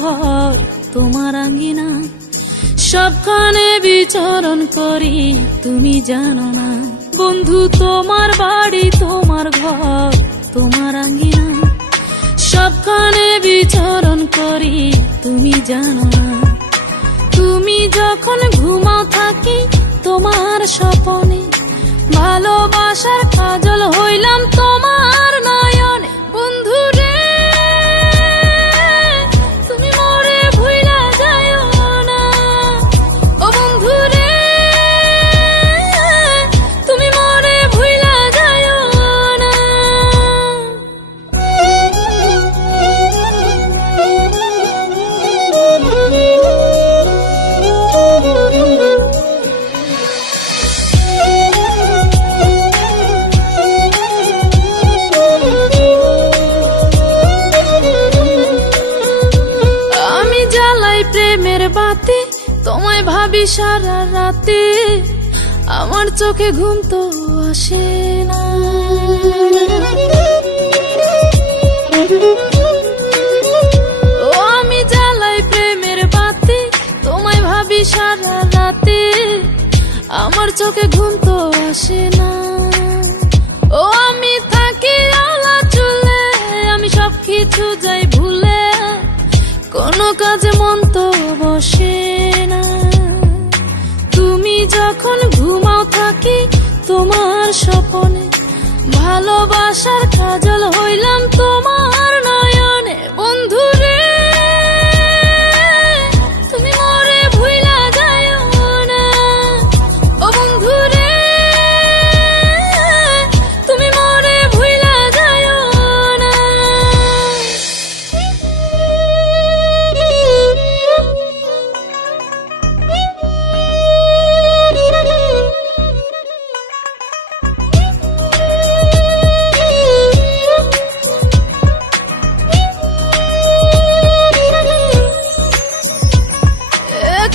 ঘর তোমার আঙ্গিনা, সবখানে বিচরণ করি তুমি জানো না। বন্ধু তোমার বাড়ি তোমার ঘর তোমার আঙ্গিনা, সবখানে বিচরণ করি তুমি জানো না। তুমি যখন ঘুমাও থাকি তোমার স্বপনে, ভালোবাসার কাজল হইলাম তোমার নয়নে। বন্ধু রে তুমি মরে ভুইলা যাইও না, ও বন্ধু রে তুমি মরে ভুইলা যাইও না। প্রেমের বাতি তোমায় ভাবি সারা রাতে, আমার চোখে ঘুম তো আসে না। ও আমি জ্বালাই প্রেমের বাতি তোমায় ভাবি সারা রাতে, আমার চোখে ঘুম তো আসে না। ও আমি থাকি আলা চুলে, আমি সবকিছু যাই ভুলে, কোনো কাজে মন তো বসে না। তুমি যখন ঘুমাও থাকি তোমার স্বপনে, ভালোবাসার কাজল হইলাম তোমার নয়নে। বন্ধু রে তুমি মরে ভুইলা যাইও না, ও বন্ধু রে তুমি মরে ভুইলা যাইও না।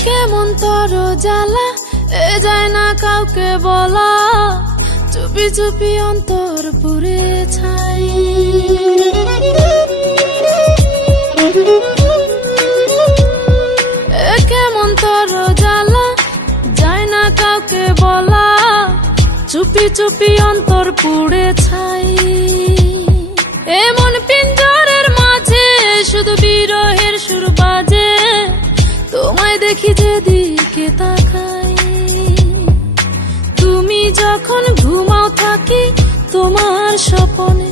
কেমন তোর জ্বালা এ যায় না কাউকে বলা, চুপি চুপি অন্তর পুরে ছাই। কেমন তোর জ্বালা যায় না কাউকে বলা, চুপি চুপি অন্তর পুড়ে ছাই। এমন পিঞ্জরের মাঝে শুধু বিরহের সুর বাজে, তোমায় দেখি যেদিকে তাকাই। তুমি যখন ঘুমাও থাকি তোমার স্বপনে,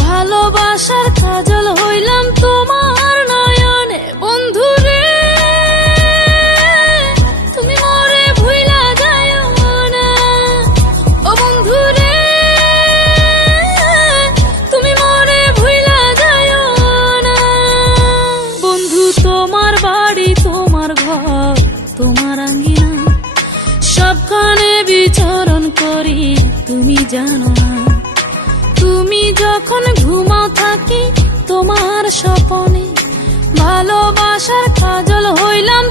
ভালোবাসার কাজল হইলাম তোমার নয়নে। বন্ধু রে তুমি মরে ভুইলা যাইও না, ও বন্ধু রে তুমি মরে ভুইলা যাইও না। বন্ধু তোমার বাড়ি তোমার ঘর তোমার আঙ্গিনা, সবখানে বিচরণ করি তুমি জানো না। তুমি যখন ঘুমাও থাকি তোমার স্বপনে, ভালোবাসার কাজল হইলাম